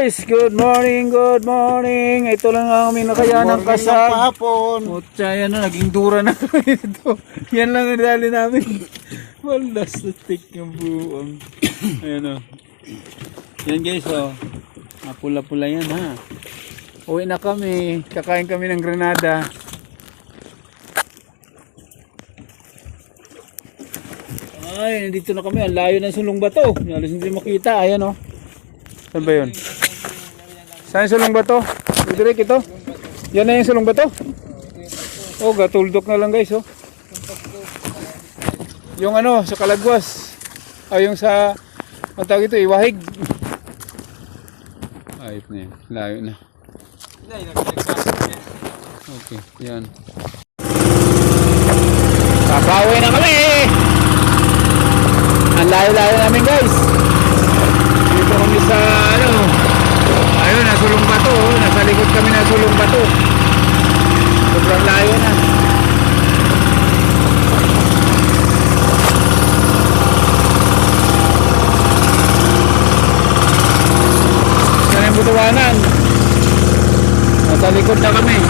guys! Good morning, good morning! Ito lang ang aming nakayanang kasag. Hapon. Putya, yan na, naging dura na kami ito. Yan lang ang dali namin. Walas na tik yung buong. Ayan o. Yan guys o. Oh. Pula-pula yan ha. Uwi na kami. Kakain kami ng granada. Ay, nandito na kami. Ang layo ng sulong bato. Halos hindi makita. Ayan o. Saan ba yun? Saan yung sulong bato? Direk ito? Yan na yung sulong bato? Oh, gatuldok na lang guys, oh. Yung ano, sa Kalagwas. Ay, yung sa, ang tawag ito, Iwahig. Ayop na yan. Layo na. Okay, yan. Papawi na kami! Ang layo-layo namin guys. Dito kami sa, ano, ayun, nasulong bato, oh. Nasa likod kami nasulong bato. Sobrang layo na. Yan yung butuwanan. Nasa likod na kami.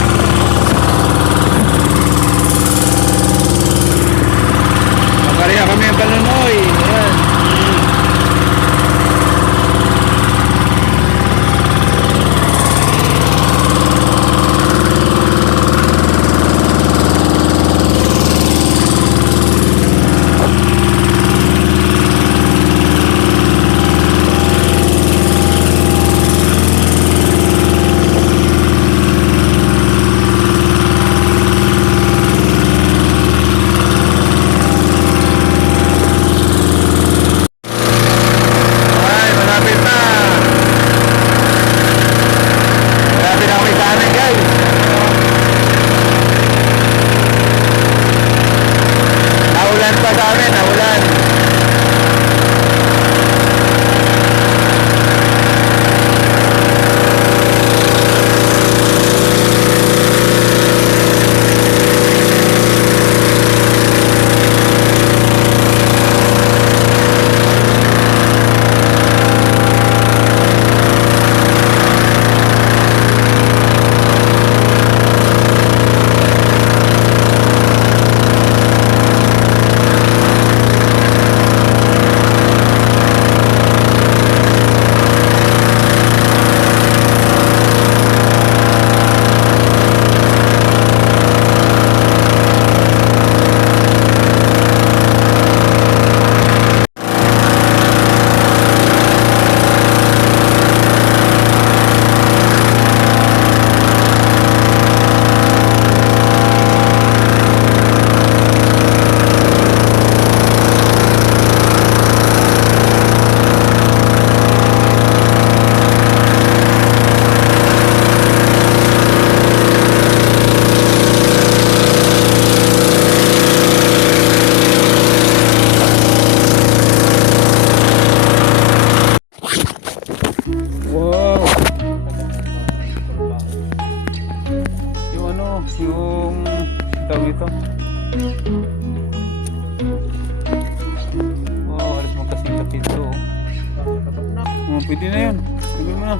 Pwede na yun. Tigil mo na.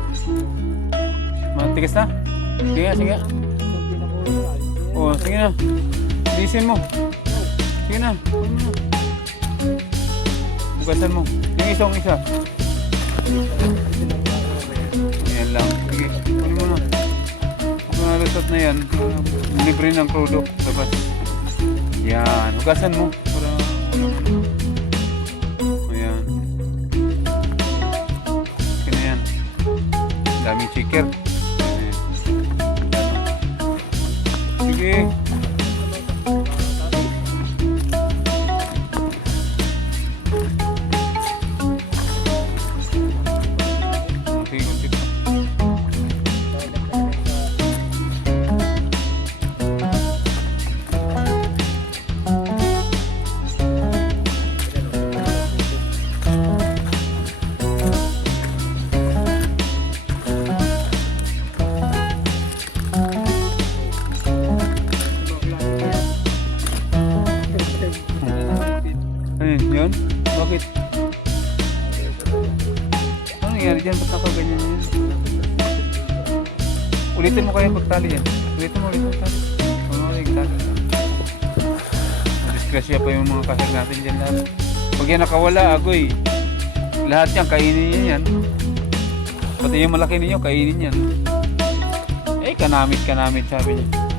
Matigas na? Sige sige nga. Oh, sige na. Bilisin mo. Sige na. Bukasan mo. Yung isang isa. Ayan lang. Sige, kunin mo na. Kung nalusot na yan, libre ng product. Dapat. Yan. Hugasan mo. Para Sige. Sige, nangyari dyan? Ba't nakaganyan yan? Ulitin mo kaya pagtali yan. Ulitin mo, ulitin mo tali. Ano ulit tali. Disgrasya pa yung mga kasal natin dyan lahat. Pag yan nakawala, agoy. Lahat yan, kainin niyo yan. Pati yung malaki ninyo, kainin yan. Eh, kanamit, kanamit, sabi niya.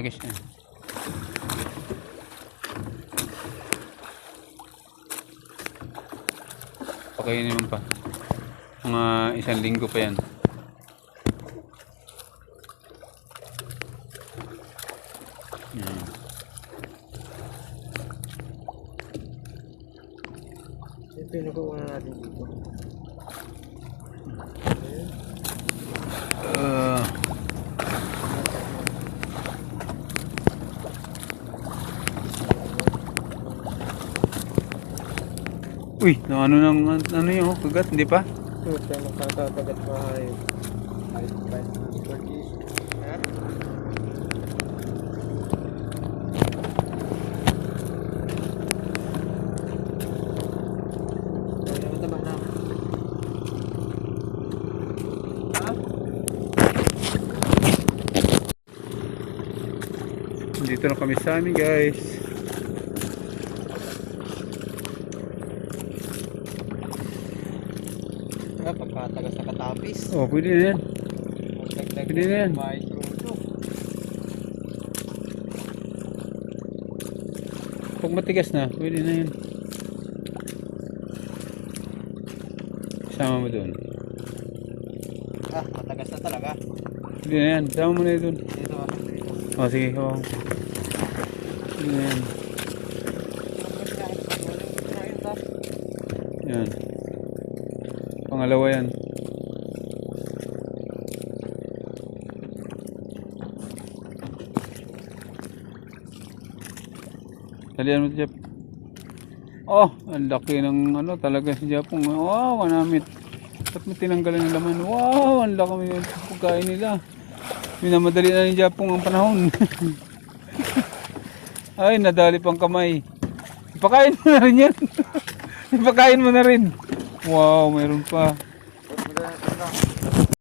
Talaga siya. Pakainin naman pa. Mga isang linggo pa yan. Ito yung nakuha natin dito. Uy, na ano nang ano yung kagat, hindi pa? Ito, tayo makakakagat pa tayo. Kahit kahit na turkeys. Ha? Ay, ang tama na. Ha? Dito na kami sa amin, guys. Ah, pagkataga katapis. Oh, pwede na yan. Pwede na yan. Pag matigas na, pwede na yan. Sama mo doon. Ah, matagas na talaga. Pwede na yan. Sama mo na yun doon. Dito ah. Dito. Oh, sige. Oh. Pwede na yan. Yan. Pangalawa yan. Dalian mo si Jeff. Oh, ang laki ng ano talaga si Japong. Wow, manamit. Ba't mo tinanggalan ng laman? Wow, ang laki ng pagkain nila. Minamadali na ni Japong ang panahon. Ay, nadali pang kamay. Ipakain mo na rin yan. Ipakain mo na rin. Wow, mayroon pa.